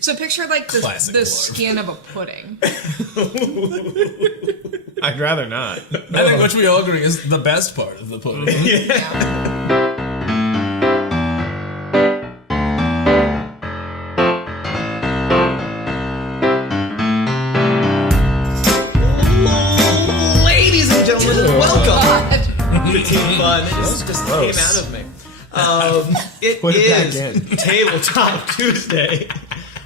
So picture like the skin of a pudding. I'd rather not. I think which we all agree is the best part of the pudding. Ladies and gentlemen, welcome to Team Fun. It just came out of me. It is Tabletop Tuesday.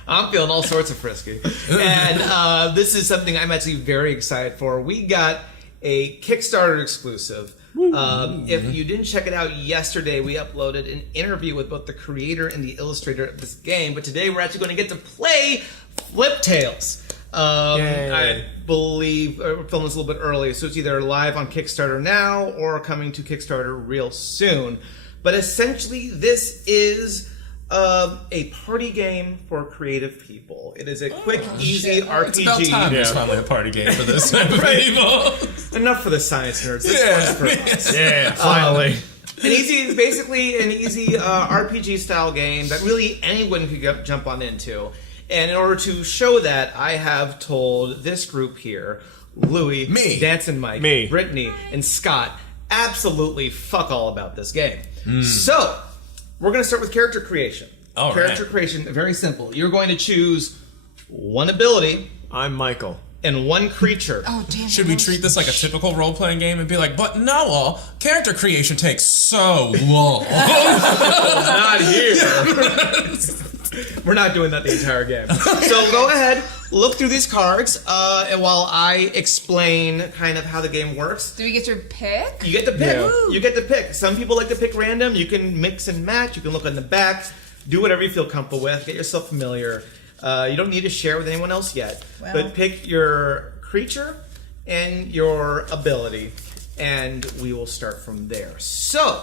I'm feeling all sorts of frisky. And this is something I'm actually very excited for. We got a Kickstarter exclusive. If you didn't check it out yesterday, we uploaded an interview with both the creator and the illustrator of this game. But today we're actually going to get to play Fliptales. I believe we're filming this a little bit early, so it's either live on Kickstarter now or coming to Kickstarter real soon. But essentially, this is a party game for creative people. It is a quick, easy RPG. It's about time there's finally a party game for this type of people. Enough for the science nerds. This one's for us. Yeah, finally. Basically an easy RPG style game that really anyone could jump on into. And in order to show that, I have told this group here, Louie, me, Dancing Mike, me, Brittany, and Scott, absolutely fuck all about this game. So, we're going to start with character creation. Character creation, very simple. You're going to choose one ability. I'm Michael. And one creature. Oh, damn. Should we treat this like a typical role-playing game and be like, but Noah, character creation takes so long. Not here. We're not doing that the entire game. So go ahead, look through these cards, and while I explain kind of how the game works. Do we get to pick? You get to pick. Yeah. You get to pick. Some people like to pick random. You can mix and match. You can look on the back. Do whatever you feel comfortable with. Get yourself familiar. You don't need to share with anyone else yet. Well. But pick your creature and your ability, and we will start from there. So,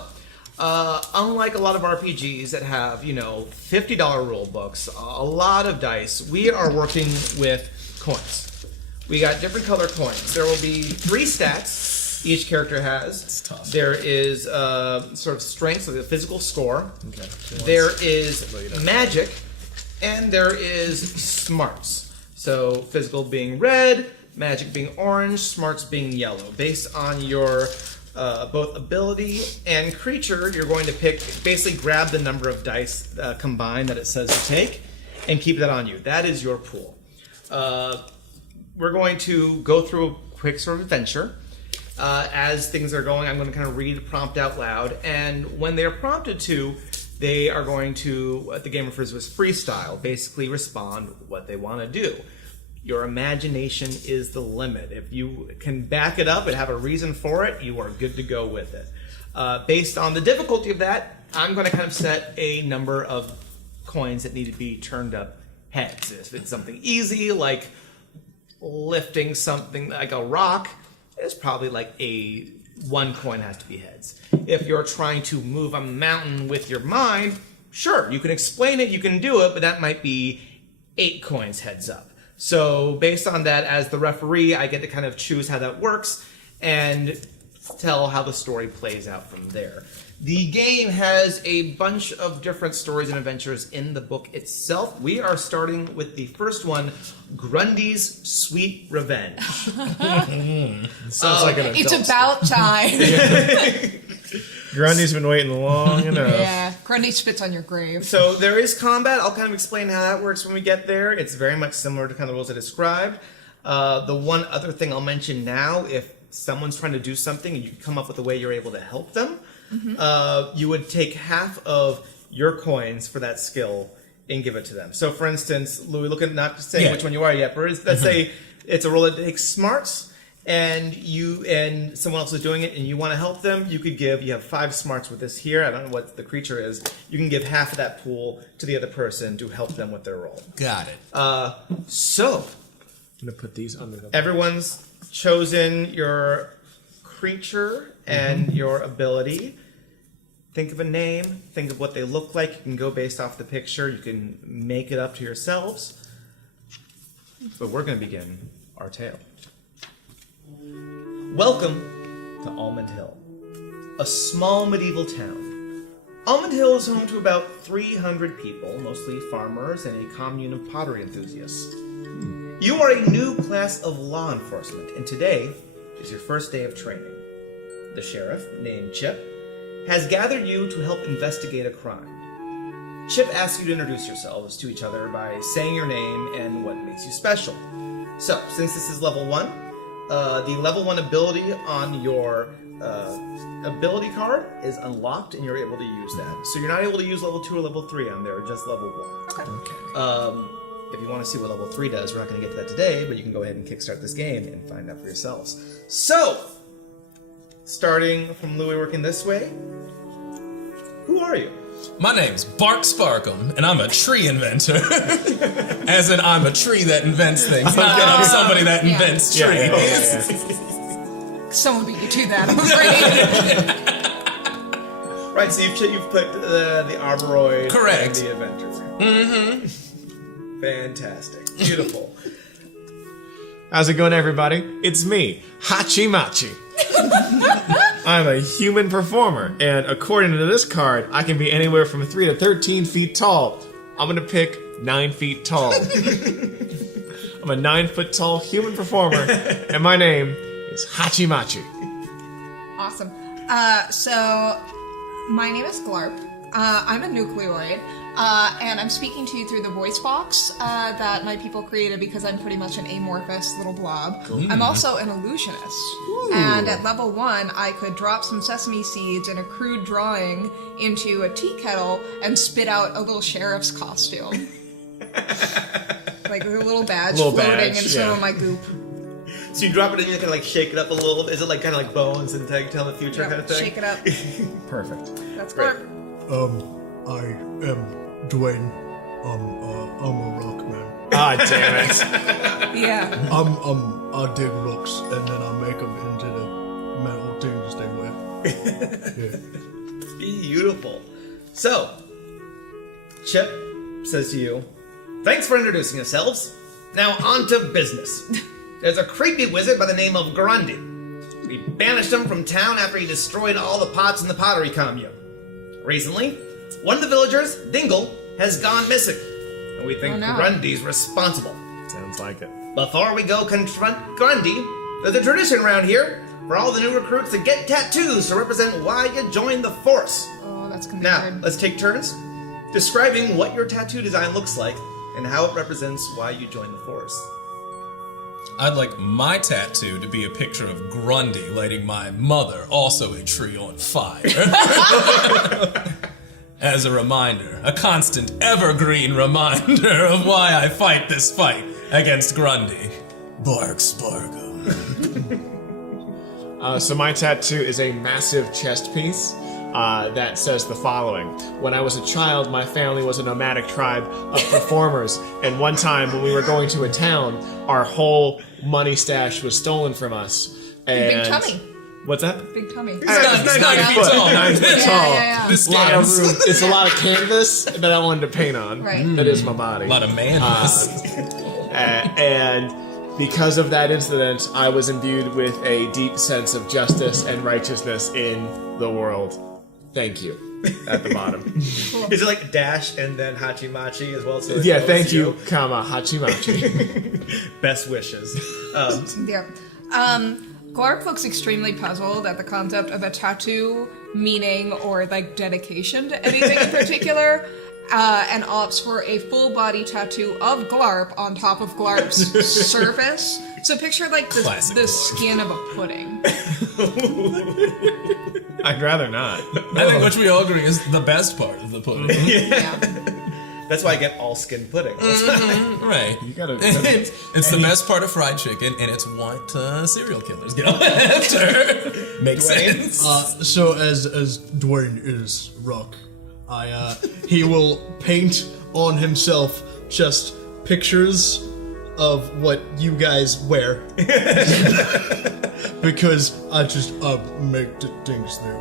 unlike a lot of RPGs that have, $50 rule books, a lot of dice, we are working with coins. We got different color coins. There will be 3 stats each character has. It's tough. There is sort of strength, so the physical score. Okay. There is magic, and there is smarts. So physical being red, magic being orange, smarts being yellow. Based on your both ability and creature, you're going to pick, basically grab the number of dice combined that it says to take, and keep that on you. That is your pool. We're going to go through a quick sort of adventure. As things are going, I'm going to kind of read the prompt out loud, and when they are prompted to, they are going to, what the game refers to as freestyle, basically respond what they want to do. Your imagination is the limit. If you can back it up and have a reason for it, you are good to go with it. Based on the difficulty of that, I'm going to kind of set a number of coins that need to be turned up heads. If it's something easy, like lifting something like a rock, it's probably like one coin has to be heads. If you're trying to move a mountain with your mind, sure, you can explain it, you can do it, but that might be 8 coins heads up. So based on that, as the referee, I get to kind of choose how that works and tell how the story plays out from there. The game has a bunch of different stories and adventures in the book itself. We are starting with the first one, Grundy's Sweet Revenge. Sounds like an adult It's about time. Grundy's been waiting long enough. Yeah, Grundy spits on your grave. So there is combat. I'll kind of explain how that works when we get there. It's very much similar to kind of the rules I described. The one other thing I'll mention now, if someone's trying to do something and you come up with a way you're able to help them, you would take half of your coins for that skill and give it to them. So for instance, Louis, not saying which one you are yet, but let's say it's a roll that takes smarts, and someone else is doing it and you want to help them, you have 5 smarts with this here. I don't know what the creature is. You can give half of that pool to the other person to help them with their roll. Got it. So I'm going to put these under the... Everyone's chosen your creature and your ability. Think of a name. Think of what they look like. You can go based off the picture. You can make it up to yourselves. But we're going to begin our tale. Welcome to Almond Hill, a small medieval town. Almond Hill is home to about 300 people, mostly farmers and a commune of pottery enthusiasts. You are a new class of law enforcement, and today is your first day of training. The sheriff, named Chip, has gathered you to help investigate a crime. Chip asks you to introduce yourselves to each other by saying your name and what makes you special. So, since this is level 1, the level 1 ability on your ability card is unlocked and you're able to use that. So you're not able to use level 2 or level 3 on there, just level 1. Okay. If you want to see what level 3 does, we're not going to get to that today, but you can go ahead and kickstart this game and find out for yourselves. So, starting from Louis working this way, who are you? My name's Bark Sparkum, and I'm a tree inventor. As in, I'm a tree that invents things, not that I'm somebody that invents trees. Someone beat you to that, I'm afraid. Right, so you've put the Arboroid Correct. and the Inventor. Mm-hmm. Fantastic. Beautiful. How's it going, everybody? It's me, Hachi Machi. I'm a human performer, and according to this card, I can be anywhere from 3 to 13 feet tall. I'm gonna pick 9 feet tall. I'm a 9 foot tall human performer, and my name is Hachi Machi. Awesome. So, my name is Glarp. I'm a nucleoid, and I'm speaking to you through the voice box that my people created because I'm pretty much an amorphous little blob. I'm also an illusionist. And at level 1, I could drop some sesame seeds and a crude drawing into a tea kettle and spit out a little sheriff's costume. Like a little badge floating in some of my goop. So you drop it and you can like shake it up a little. Is it like kind of like Bones and Tell the Future kind of thing? Shake it up. Perfect. That's Right. Glarp. I am Dwayne. I'm a rock man. Ah, damn it. Yeah. I dig rocks and then I make them into the metal things they wear. Yeah. Beautiful. So, Chip says to you, "Thanks for introducing yourselves. Now on to business. There's a creepy wizard by the name of Grundy. We banished him from town after he destroyed all the pots in the pottery commune. Recently, one of the villagers, Dingle, has gone missing, and we think Grundy's responsible. Sounds like it. Before we go confront Grundy, there's a tradition around here for all the new recruits to get tattoos to represent why you joined the force. Oh, that's gonna be Now, hard. let's take turns describing what your tattoo design looks like and how it represents why you joined the force." I'd like my tattoo to be a picture of Grundy lighting my mother, also a tree, on fire. As a reminder, a constant, evergreen reminder of why I fight this fight against Grundy. Bark Sparkum. So my tattoo is a massive chest piece that says the following. When I was a child, my family was a nomadic tribe of performers, and one time when we were going to a town, our whole money stash was stolen from us. And Big tummy. What's that? Big tummy. It's 9 feet tall. 9 foot tall. Yeah. This A lot of scans. room. It's a lot of canvas that I wanted to paint on. Right. That is my body. A lot of madness. And because of that incident, I was imbued with a deep sense of justice and righteousness in the world. Thank you. At the bottom. Is it like dash and then Hachi Machi as well? So Yeah, thank you, comma, Hachi Machi. Best wishes. Yeah. Glarp looks extremely puzzled at the concept of a tattoo meaning or like dedication to anything in particular, and opts for a full body tattoo of Glarp on top of Glarp's surface. So picture like the skin of a pudding. I'd rather not. I think which we all agree is the best part of the pudding. Yeah. That's why I get all skin pudding. Right. You gotta. It's the best part of fried chicken, and it's what serial killers get after. Makes Dwayne? sense. So as Dwayne is rock, he will paint on himself just pictures of what you guys wear. Because I make the things there.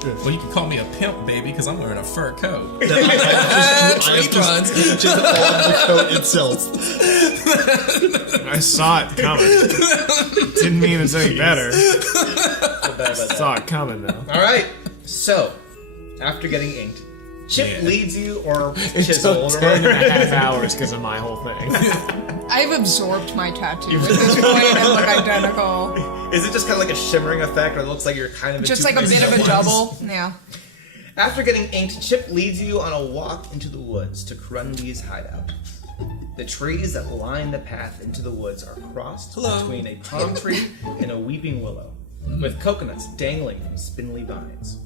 Well, you can call me a pimp, baby, because I'm wearing a fur coat. I have just painted on the coat itself. I saw it coming. Didn't mean it's any better. Saw it coming though. All right. So, after getting inked, Chip leads you, or It chiseled, took or 10.5 hours because of my whole thing. I've absorbed my tattoo at this point and look identical. Is it just kind of like a shimmering effect, or it looks like you're kind of Just like a bit of a double. Yeah. After getting inked, Chip leads you on a walk into the woods to Grundy's hideout. The trees that line the path into the woods are crossed between a palm tree and a weeping willow, with coconuts dangling from spindly vines.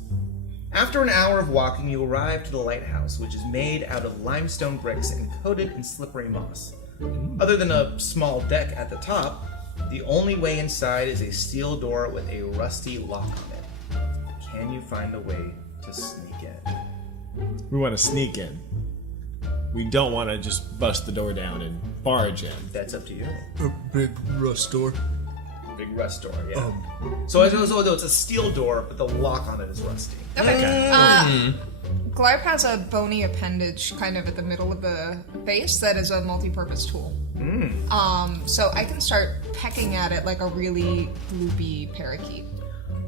After an hour of walking, you arrive to the lighthouse, which is made out of limestone bricks and coated in slippery moss. Other than a small deck at the top, the only way inside is a steel door with a rusty lock on it. Can you find a way to sneak in? We want to sneak in. We don't want to just bust the door down and barge in. That's up to you. A big rust door. Big rust door, yeah. So it's a steel door, but the lock on it is rusty. Okay. Glarp has a bony appendage kind of at the middle of the face that is a multi-purpose tool. So I can start pecking at it like a really gloopy parakeet.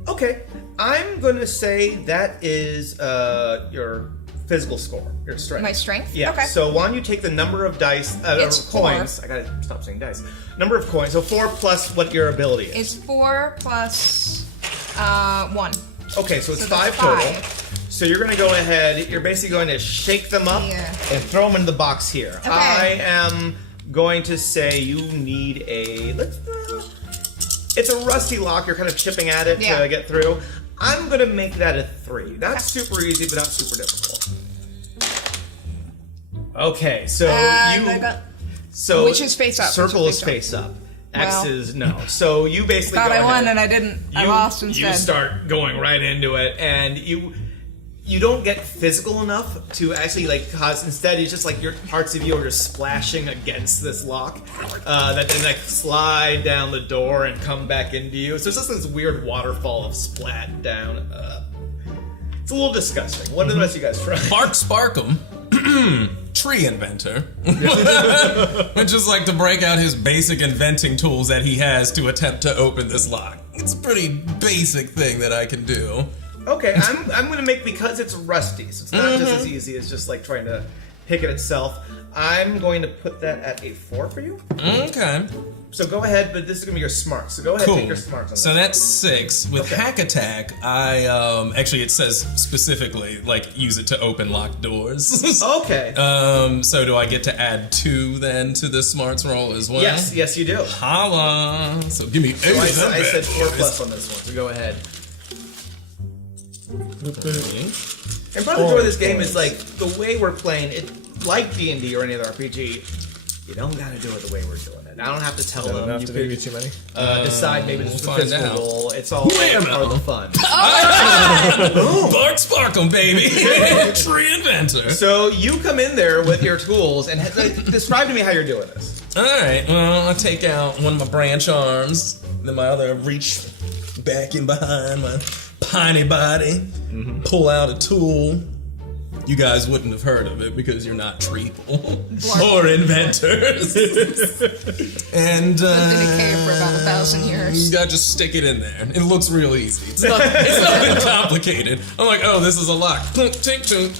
Okay, I'm going to say that is your physical score, your strength. My strength? Yeah. Okay. So why don't you take the number of dice, It's coins. 4. I gotta stop saying dice. Number of coins. So 4 plus what your ability is. It's 4 plus 1. Okay, so it's So that's 5 total. 5. So you're going to go ahead. You're basically going to shake them up Yeah. and throw them in the box here. Okay. I am going to say you need a. It's a rusty lock. You're kind of chipping at it Yeah. to get through. I'm going to make that a 3. That's super easy, but not super difficult. Okay, so so Which is face up, Circle which is is face up. X Well. is no. So you basically Thought go I ahead. won and I didn't. I lost instead. You start going right into it, and you don't get physical enough to actually cause. Instead, it's just like your parts of you are just splashing against this lock that then slide down the door and come back into you. So it's just this weird waterfall of splat down. It's a little disgusting. What do the rest of you guys try? Bark Sparkum, tree inventor, would just like to break out his basic inventing tools that he has to attempt to open this lock. It's a pretty basic thing that I can do. Okay, I'm gonna make, because it's rusty, so it's not just as easy as just trying to pick it itself. I'm going to put that at a 4 for you. Okay. So go ahead, but this is gonna be your smarts. So go ahead, Cool. take your smarts on So this. that's 6. With Okay. Hack Attack, I actually it says specifically use it to open locked doors. Okay. So do I get to add 2 then to the smarts roll as well? Yes, you do. Holla! So give me 8 So of I them said bad 4 boys. plus on this one. So go ahead. And part of the joy of this game is the way we're playing it, like D&D or any other RPG. You don't gotta do it the way we're doing it. I don't have to tell them. Enough You to could maybe too many. decide maybe this is a find physical out. roll. It's all part of the fun. Bark Sparkle, baby! Tree inventor! So you come in there with your tools and describe to me how you're doing this. Alright, well, I take out one of my branch arms, then my other reach back in behind my piney body, pull out a tool. You guys wouldn't have heard of it because you're not treeple or inventors. And Lived in a cave for about 1,000 years. I just stick it in there. It looks real easy. It's nothing complicated. I'm like, oh, this is a lock. Tink, tink,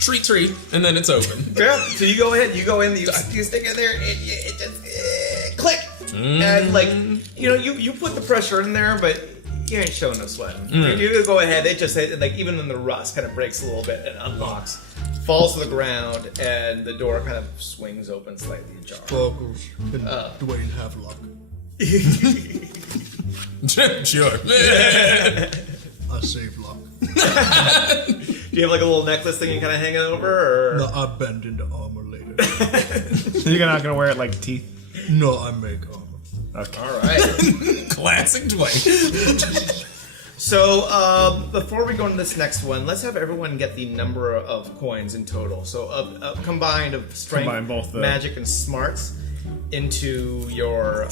treat, and then it's open. Yeah. So you go ahead, you go in, you stick it there, and it just click. And you put the pressure in there, but you ain't showing no sweat. You go ahead. It just even in the rust kind of breaks a little bit and unlocks, falls to the ground, and the door kind of swings open slightly ajar. Sparkles and Dwayne Havelock. Sure. I save luck. Do you have a little necklace thing you kind of hang it over, or? No, I bend into armor later. So you're not gonna wear it like teeth? No, I make armor. Okay. All right. Classic Dwayne. So before we go into this next one, let's have everyone get the number of coins in total. So combined of strength, Combine both the- magic, and smarts into your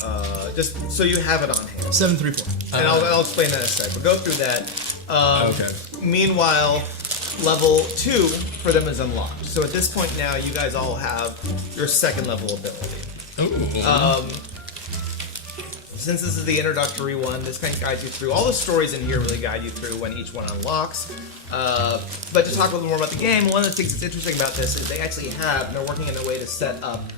just so you have it on hand. 734. And I'll explain that in a sec. But go through that. Okay. Meanwhile, level 2 for them is unlocked. So at this point now, you guys all have your second level ability. Ooh. since this is the introductory one, this kind of guides you through. All the stories in here really guide you through when each one unlocks. But to talk a little more about the game, one of the things that's interesting about this is they actually have, and they're working in a way to set up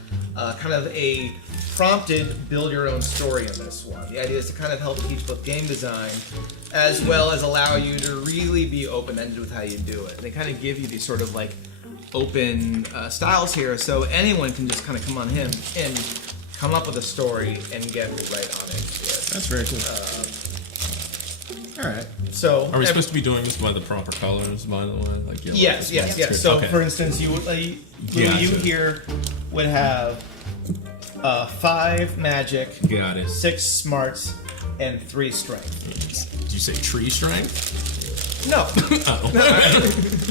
kind of a prompted build your own story in this one. The idea is to kind of help teach both game design as well as allow you to really be open-ended with how you do it. And they kind of give you these sort of like open styles here, so anyone can just kind of come on him and come up with a story and get right on into it. That's very cool. All right. So Are we supposed to be doing this by the proper colors, by the way? Like yellow? Yes. So, Okay. for instance, you would you here would have 5 magic, Got it. 6 smarts, and 3 strength. Did you say tree strength? No, Oh.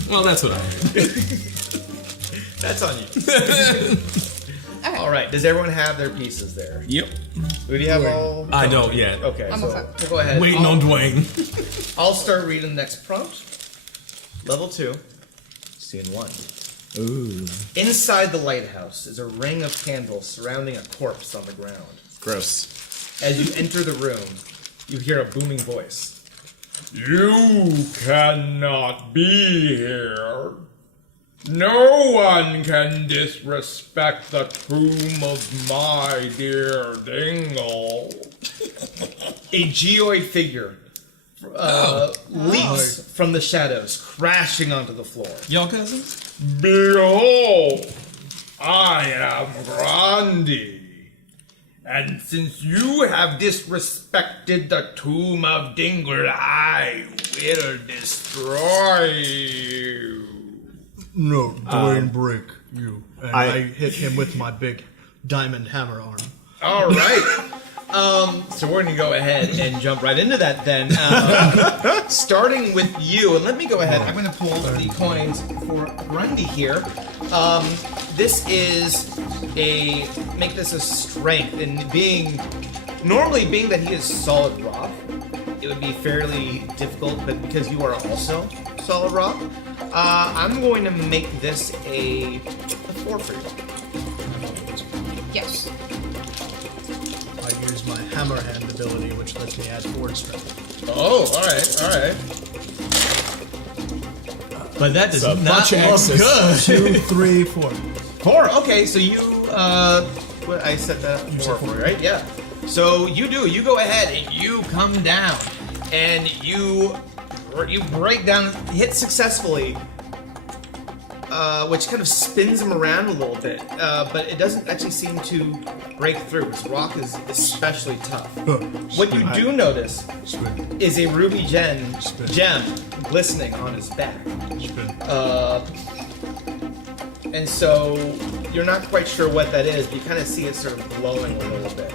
Well, that's what I heard. that's on you. All right. Does everyone have their pieces there? Yep. Do you have all? I don't yet. Okay, I'm so okay. we'll go ahead. Waiting on Dwayne. I'll start reading the next prompt. Level 2, scene 1. Ooh. Inside the lighthouse is a ring of candles surrounding a corpse on the ground. Gross. As you enter the room, you hear a booming voice. You cannot be here. No one can disrespect the tomb of my dear Dingle. A geoid figure leaps from the shadows, crashing onto the floor. Y'all cousins? Behold, I am Grandi. And since you have disrespected the tomb of Dingle, I will destroy you. No, Dwayne break you. And I- I hit him with my big diamond hammer arm. All right. So we're going to go ahead and jump right into that then. Starting with you, and let me go ahead. I'm going to pull the coins for Grundy here. This is make this a strength, and normally being that he is solid rock, it would be fairly difficult, but because you are also solid rock, I'm going to make this a 4 for you. Yes. I use my hammer hand ability, which lets me add 4 strength. Oh, all right. But that does not much look access. good. 2, 3, 4. 4. Okay, so you I set that up 4 for you, right? Yeah. So you go ahead and you come down and you break down, hit successfully, which kind of spins him around a little bit, but it doesn't actually seem to break through. His rock is especially tough. What you do notice is a ruby gem glistening on his back. And so you're not quite sure what that is, but you kind of see it sort of glowing a little bit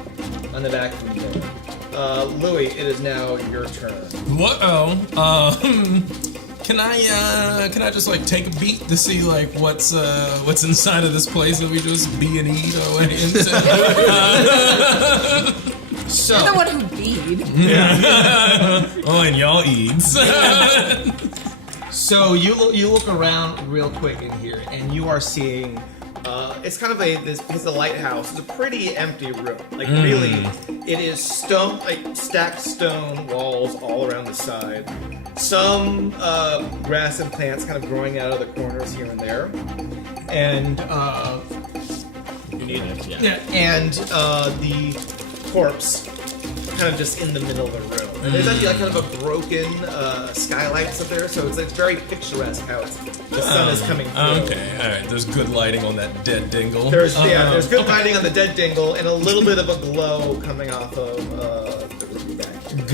on the back of him there. Louis, it is now your turn. What? Can I just like take a beat to see like what's inside of this place that we just be and eat away into? So, You're the one who bead. Oh, and y'all eats. So you look around real quick in here, and you are seeing. It's kind of because the lighthouse is a pretty empty room. Like really, it is stone, like stacked stone walls all around the side. Some grass and plants kind of growing out of the corners here and there, and You need it. Yeah. yeah, and the corpse kind of just in the middle of the room. And there's actually like kind of a broken skylights up there, so it's very picturesque how the sun is coming through. Okay, all right. There's good lighting on that dead dingle. There's good lighting on the dead dingle and a little bit of a glow coming off of the ruby back here.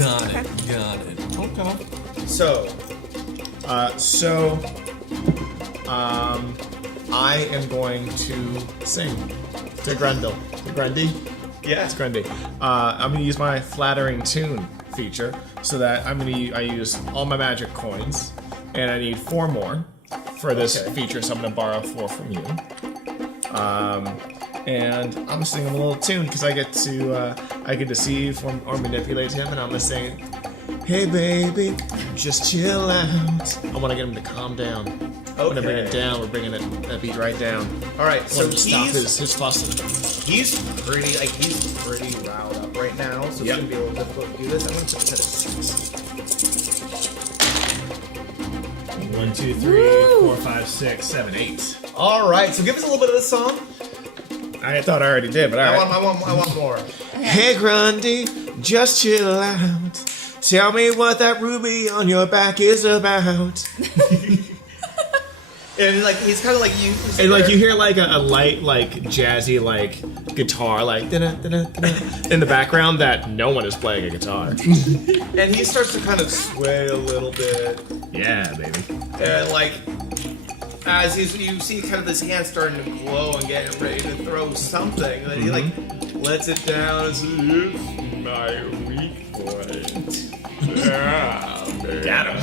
Got it. Okay. So, I am going to sing to Grundle. To Grundy? yeah. It's Grundy. I'm going to use my flattering tune feature so that I use all my magic coins, and I need 4 more for this feature, so I'm going to borrow 4 from you. And I'm gonna sing him a little tune because I get to deceive or manipulate him, and I'm gonna sing, "Hey baby, just chill out." I want to get him to calm down. I'm gonna bring it down. We're bringing that beat right down. All right, so So stop he's his fussing. he's pretty riled up up right now, so it's Yep. going to be a little difficult to do this. I'm going to put this at a 6. 1, 2, 3, 4, 5, 6, 7, 8. All right, so give us a little bit of the song. I thought I already did, but I alright. want more. Hey Grundy, just chill out. Tell me what that ruby on your back is about. And like he's kind of like you. And like you hear like a light, like jazzy, like guitar, like da-da, da-da, da-da, in the background that no one is playing a guitar. And he starts to kind of sway a little bit. Yeah, baby. And like, as you see kind of his hand starting to glow and getting ready to throw something, and he like lets it down and says, "It's my weak point." Yeah, Got him.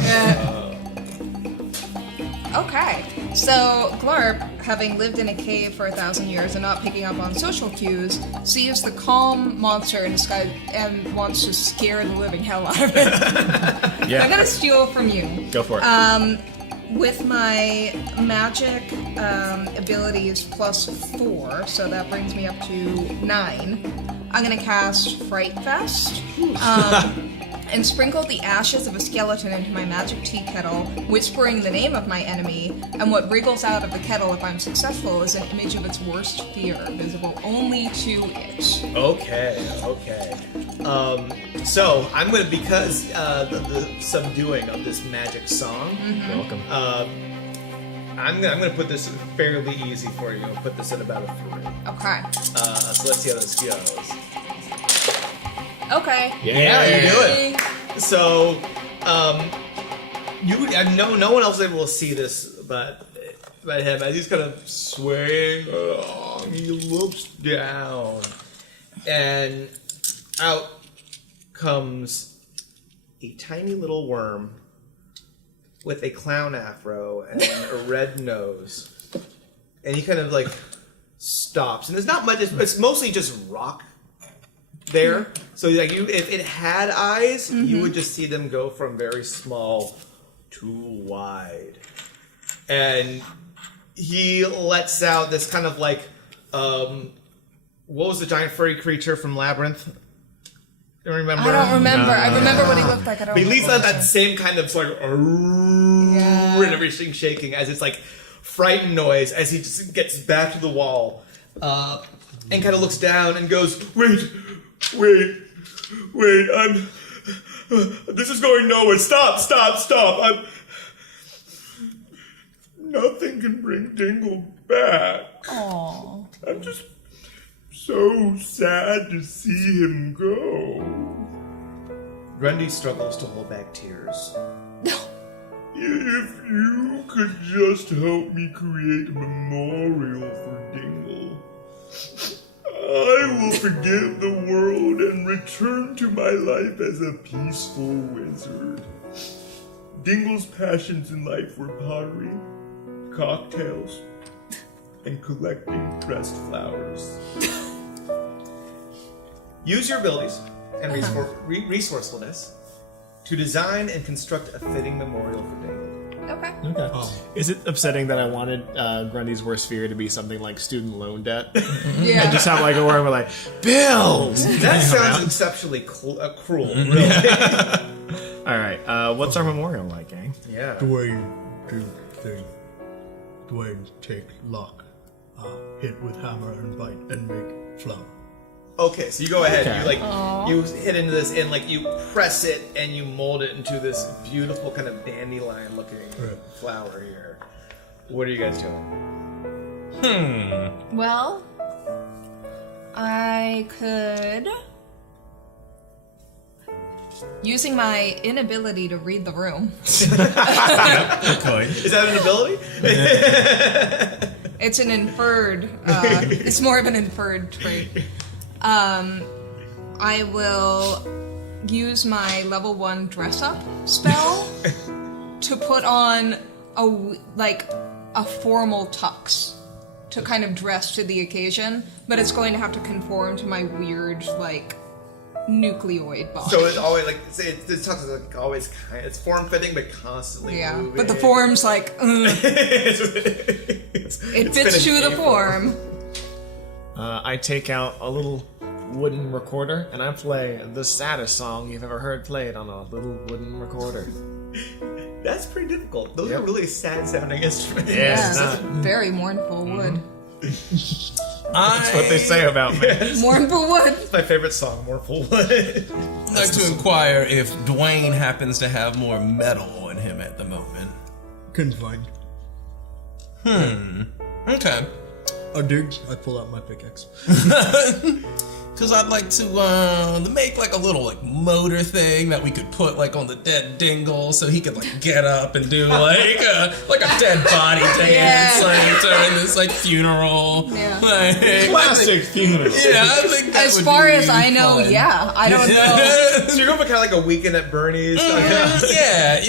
Okay, so Glarp, having lived in a cave for 1,000 years and not picking up on social cues, sees the calm monster in the sky and wants to scare the living hell out of it. Yeah. I'm gonna steal from you. Go for it. With my magic abilities +4, so that brings me up to 9, I'm gonna cast Fright Fest. And sprinkle the ashes of a skeleton into my magic tea kettle, whispering the name of my enemy, and what wriggles out of the kettle if I'm successful is an image of its worst fear, visible only to it. Okay. So I'm gonna, because the subduing of this magic song, Welcome. I'm gonna put this fairly easy for you. I'll put this at about a 3. Okay. So let's see how this goes. Okay. Yeah, you do it. So, no one else is able to see this but him. As he's kind of swaying along, he looks down, and out comes a tiny little worm with a clown afro and a red nose, and he kind of like stops. And there's not much. It's mostly just rock there. So like if it had eyes, you would just see them go from very small to wide. And he lets out this kind of like what was the giant furry creature from Labyrinth? You remember? I don't remember. I remember what he looked like. I don't But he leaves remember. out that same kind of sort of and everything shaking as it's like frightened noise as he just gets back to the wall and kind of looks down and goes, Wait, this is going nowhere. Stop. Nothing can bring Dingle back. Aww. I'm just so sad to see him go. Grundy struggles to hold back tears. If you could just help me create a memorial for Dingle, I will forgive the world and return to my life as a peaceful wizard. Dingle's passions in life were pottery, cocktails, and collecting pressed flowers. Use your abilities and resourcefulness to design and construct a fitting memorial for Dingle. Okay. Okay. Is it upsetting that I wanted Grundy's worst fear to be something like student loan debt? Yeah. And just have like a word where like, bills! That sounds exceptionally cruel, really. Alright, what's our memorial like, gang? Yeah. Dwayne do thing. Dwayne take lock. Hit with hammer and bite and make flower. Okay, so you go ahead. Okay. You like you hit into this and like you press it and you mold it into this beautiful kind of dandelion-looking flower here. What are you guys doing? Well, I could, using my inability to read the room. Is that an ability? It's an inferred. It's more of an inferred trait. I will use my level 1 dress up spell to put on a formal tux to kind of dress to the occasion, but it's going to have to conform to my weird nucleoid body. So it's always like this tux is like always kind. It's form fitting but constantly moving. But the form's like it fits to the form. I take out a little wooden recorder, and I play the saddest song you've ever heard played on a little wooden recorder. That's pretty difficult. Those Yep. are really sad sounding instruments. Yeah, it's Yeah, not. very mournful wood. That's what they say about me. Mournful wood. It's my favorite song, Mournful Wood. I'd like to inquire if Dwayne happens to have more metal in him at the moment. Couldn't find. Okay. I dig. I pull out my pickaxe. Because I'd like to make like a little like motor thing that we could put like on the dead dingle so he could like get up and do like a dead body dance like during this like funeral. Yeah. Like, Classic funeral. yeah, I think that As would far be as I know, fun. yeah. I don't know. So you're going for kind of like a weekend at Bernie's. Yeah.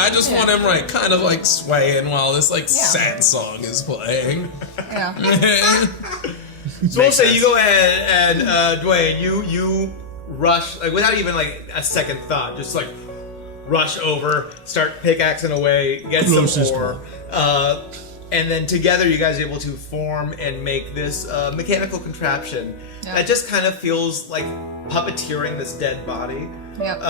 I just want him like kind of like swaying while this like sad song is playing. Yeah. So we'll say you go ahead and Dwayne, you rush like without even like a second thought, just like rush over, start pickaxing away, get Closest some ore, and then together you guys are able to form and make this mechanical contraption that just kind of feels like puppeteering this dead body. Yep.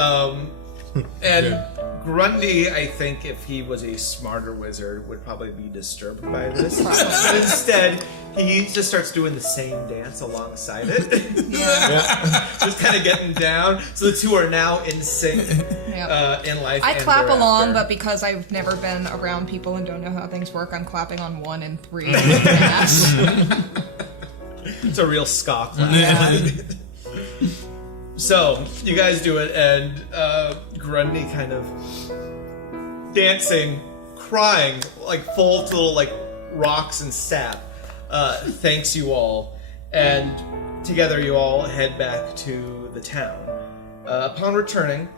And Grundy, I think, if he was a smarter wizard, would probably be disturbed by this. But instead, he just starts doing the same dance alongside it. Just kind of getting down. So the two are now in sync in life. I and clap thereafter. along, but because I've never been around people and don't know how things work, I'm clapping on 1 and 3. Yes. It's a real ska clap. So, you guys do it, and Grundy kind of dancing, crying, like full to little like rocks and sap, thanks you all, and together you all head back to the town. Upon returning,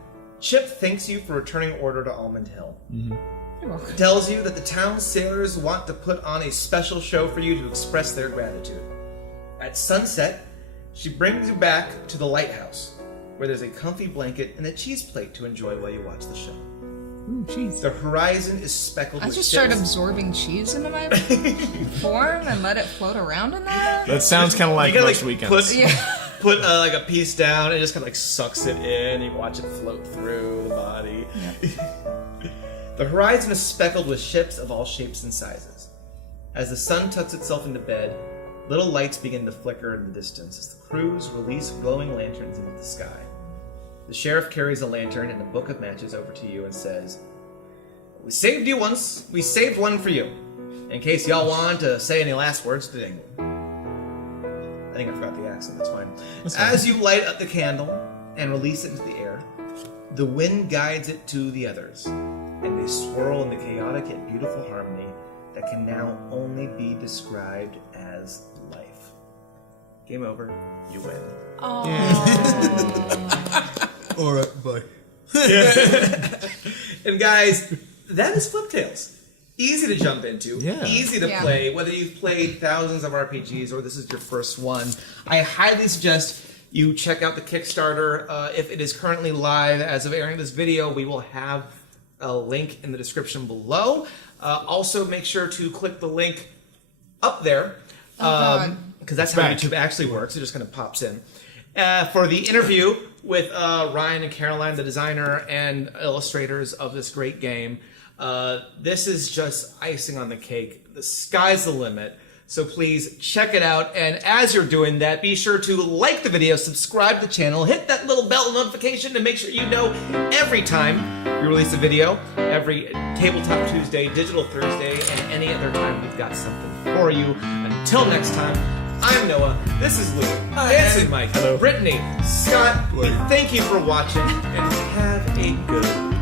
Chip thanks you for returning order to Almond Hill. Tells you that the town sailors want to put on a special show for you to express their gratitude. At sunset, she brings you back to the lighthouse, where there's a comfy blanket and a cheese plate to enjoy while you watch the show. Ooh, cheese. The horizon is speckled I with just start ships. absorbing cheese into my form and let it float around in there. That sounds kind of like You gotta, most weekends. Put like a piece down and just kind of like sucks it in. You watch it float through the body. The horizon is speckled with ships of all shapes and sizes. As the sun tucks itself into bed, little lights begin to flicker in the distance as the crews release glowing lanterns into the sky. The sheriff carries a lantern and a book of matches over to you and says, "We saved you once. We saved one for you. In case y'all want to say any last words to Dingle." I think I forgot the accent. That's fine. As you light up the candle and release it into the air, the wind guides it to the others, and they swirl in the chaotic yet beautiful harmony that can now only be described as life. Game over. You win. Alright, bye. And guys, that is Fliptales. Easy to jump into, easy to Yeah. play, whether you've played thousands of RPGs or this is your first one. I highly suggest you check out the Kickstarter. If it is currently live as of airing this video, we will have a link in the description below. Also, make sure to click the link up there, because that's how YouTube actually works. It just kind of pops in. For the interview with Ryan and Caroline, the designer and illustrators of this great game. This is just icing on the cake. The sky's the limit. So please check it out. And as you're doing that, be sure to like the video, subscribe to the channel, hit that little bell notification to make sure you know every time we release a video, every Tabletop Tuesday, Digital Thursday, and any other time we've got something for you. Until next time, I'm Noah, this is Lou, Dancing Mike, Brittany, Scott, we thank you for watching, and have a good